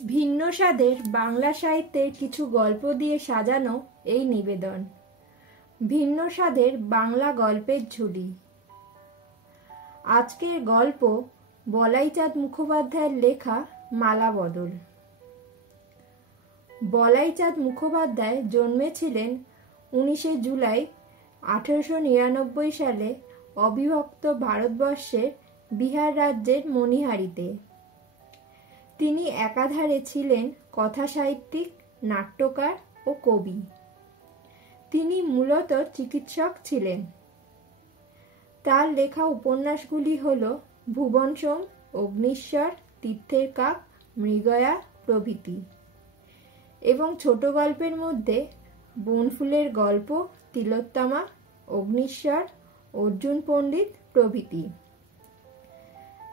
ভিন্ন স্বাদের বাংলা সাহিত্যের কিছু গল্প দিয়ে সাজানো এই নিবেদন। ভিন্ন স্বাদের বাংলা গল্পের ঝুলি। আজকের গল্প বলাইচাঁদ মুখোপাধ্যায়ের লেখা মালা বদল। বলাইচাঁদ মুখোপাধ্যায় জন্মেছিলেন 19শে জুলাই 1899 সালে অবিভক্ত ভারতবর্ষের বিহার রাজ্যের মণিহারিতে। তিনি একাধারে ছিলেন কথাসাহিত্যিক, নাট্যকার ও কবি। তিনি মূলত চিকিৎসক ছিলেন। তার লেখা উপন্যাসগুলি হল ভুবন সোম, অগ্নিশ্বর, তীর্থের কাক, মৃগয়া প্রভৃতি, এবং ছোট গল্পের মধ্যে বনফুলের গল্প, তিলোত্তমা, অগ্নিশ্বর, অর্জুন পণ্ডিত প্রভৃতি।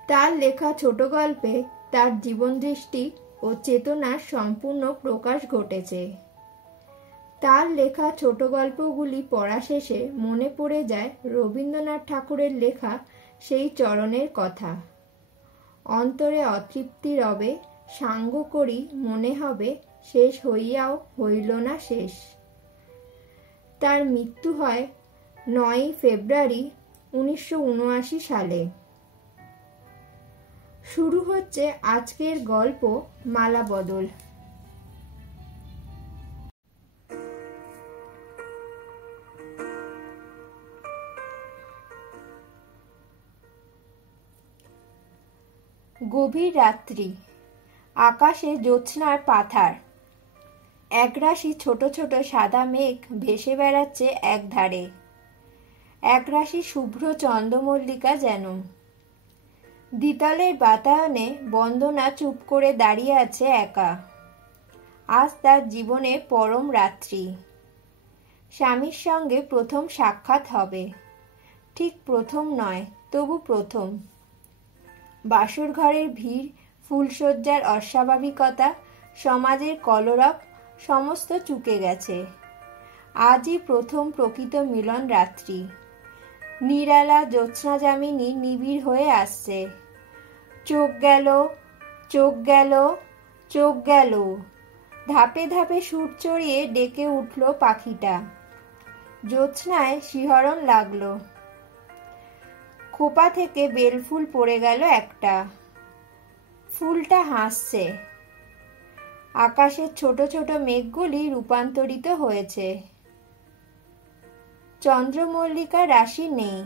তার লেখা ছোট গল্পে তার জীবনদৃষ্টি ও চেতনার সম্পূর্ণ প্রকাশ ঘটেছে। তার লেখা ছোট গল্পগুলি পড়া শেষে মনে পড়ে যায় রবীন্দ্রনাথ ঠাকুরের লেখা সেই চরণের কথা। অন্তরে অতৃপ্তি রবে, সাঙ্গ করি মনে হবে, শেষ হইয়াও হইল না শেষ। তার মৃত্যু হয় 9ই ফেব্রুয়ারি 1979 সালে। শুরু হচ্ছে আজকের গল্প মালা বদল। গভীর রাত্রি, আকাশে জ্যোৎস্নার পাথার। একরাশি ছোট ছোট সাদা মেঘ ভেসে বেড়াচ্ছে একধারে। একরাশি শুভ্র চন্দ্রমল্লিকা যেন। দ্বিতলের বাতায়নে বন্দনা চুপ করে দাঁড়িয়ে আছে একা। আজ তার জীবনে পরম রাত্রি। স্বামীর সঙ্গে প্রথম সাক্ষাৎ হবে। ঠিক প্রথম নয়, তবু প্রথম। বাসর ঘরের ভিড়, ফুলশয্যার অস্বাভাবিকতা, সমাজের কলরব সমস্ত চুকে গেছে। আজই প্রথম প্রকৃত মিলন রাত্রি। নিরালা জ্যোৎস্না যামিনী নিবিড় হয়ে আসছে। চোখ গেল, চোখ গেল, চোখ গেল, ধাপে ধাপে সুর চড়িয়ে ডেকে উঠল পাখিটা। জ্যোৎস্নায় শিহরণ লাগলো। খোপা থেকে বেলফুল পড়ে গেল একটা। ফুলটা হাসছে। আকাশের ছোট ছোট মেঘগুলি রূপান্তরিত হয়েছে। চন্দ্রমল্লিকা রাশি নেই।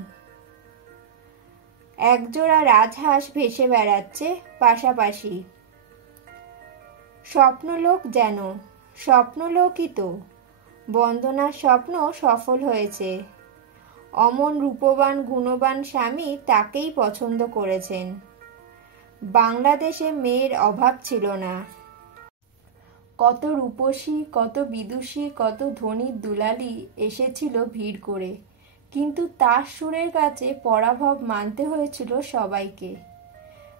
একজোড়া রাজহাঁস ভেসে বেড়াচ্ছে পাশাপাশি। স্বপ্নলোক যেন, স্বপ্নলোকই তো। বন্দনার স্বপ্ন সফল হয়েছে। অমন রূপবান গুণবান স্বামী তাকেই পছন্দ করেছেন। বাংলাদেশে মেয়ের অভাব ছিল না। কত রূপসী, কত বিদুষী, কত ধনী দুলালি এসেছিল ভিড় করে, কিন্তু তার সুরের কাছে পরাভব মানতে হয়েছিল সবাইকে।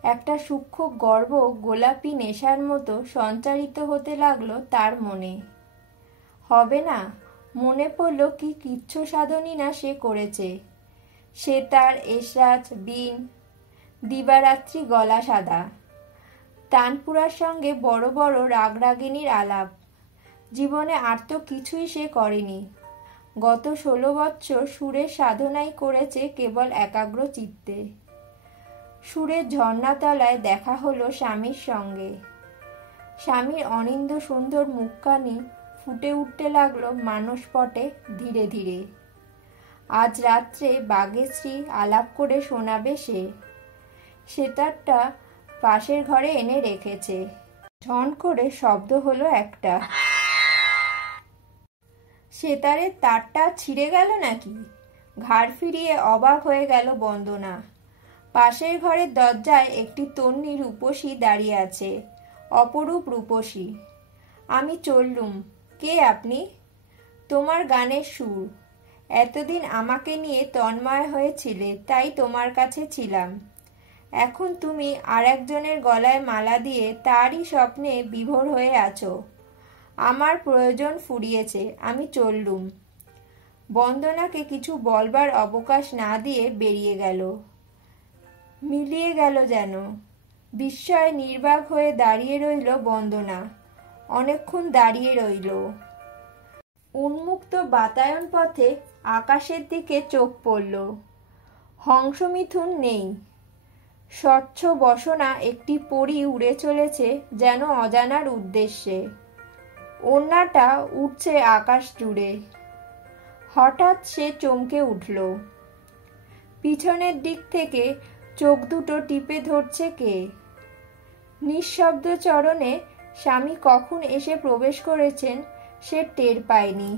একটা সূক্ষ্ম গর্ব গোলাপি নেশার মতো সঞ্চারিত হতে লাগলো তার মনে। হবে না? মনে পড়ল কি কৃচ্ছ সাধনই না সে করেছে। সে তার এসরাজ, বীণ, দিবারাত্রি গলা সাদা। তানপুরার সঙ্গে বড় বড় রাগরাগিনীর আলাপ। জীবনে আর তো কিছুই সে করেনি। গত 16 বৎসর সুরের সাধনাই করেছে কেবল একাগ্র চিত্তে। সুরের ঝর্ণাতলায় দেখা হলো স্বামীর সঙ্গে। স্বামীর অনিন্দ সুন্দর মুখখানি ফুটে উঠতে লাগলো মানসপটে ধীরে ধীরে। আজ রাত্রে বাগেশ্রী আলাপ করে শোনাবে সে। সেতারটা পাশের ঘরে এনে রেখেছে। ঝন করে শব্দ হলো একটা। সেতারের তারটা ছিঁড়ে গেল নাকি? ঘাড় ফিরিয়ে অবাক হয়ে গেল বন্দনা। পাশের ঘরের দরজায় একটি তন্বী রূপসী দাঁড়িয়ে আছে। অপরূপ রূপসী। আমি চললুম। কে আপনি? তোমার গানের সুর। এতদিন আমাকে নিয়ে তন্ময় হয়েছিলে, তাই তোমার কাছে ছিলাম। এখন তুমি আর একজনের গলায় মালা দিয়ে তারই স্বপ্নে বিভোর হয়ে আছো। আমার প্রয়োজন ফুরিয়েছে, আমি চললুম। বন্দনাকে কিছু বলবার অবকাশ না দিয়ে বেরিয়ে গেল। মিলিয়ে গেল যেন। বিস্ময়ে নির্বাক হয়ে দাঁড়িয়ে রইল বন্দনা। অনেকক্ষণ দাঁড়িয়ে রইল। উন্মুক্ত বাতায়ন পথে আকাশের দিকে চোখ পড়ল। হংসমিথুন নেই। স্বচ্ছ বসনা একটি পরী উড়ে চলেছে যেন অজানার উদ্দেশ্যে। ওড়নাটা উঠছে আকাশ জুড়ে। হঠাৎ সে চমকে উঠল। পিছনের দিক থেকে চোখ দুটো টিপে ধরছে কে? নিঃশব্দ চরণে স্বামী কখন এসে প্রবেশ করেছেন সে টের পায়নি।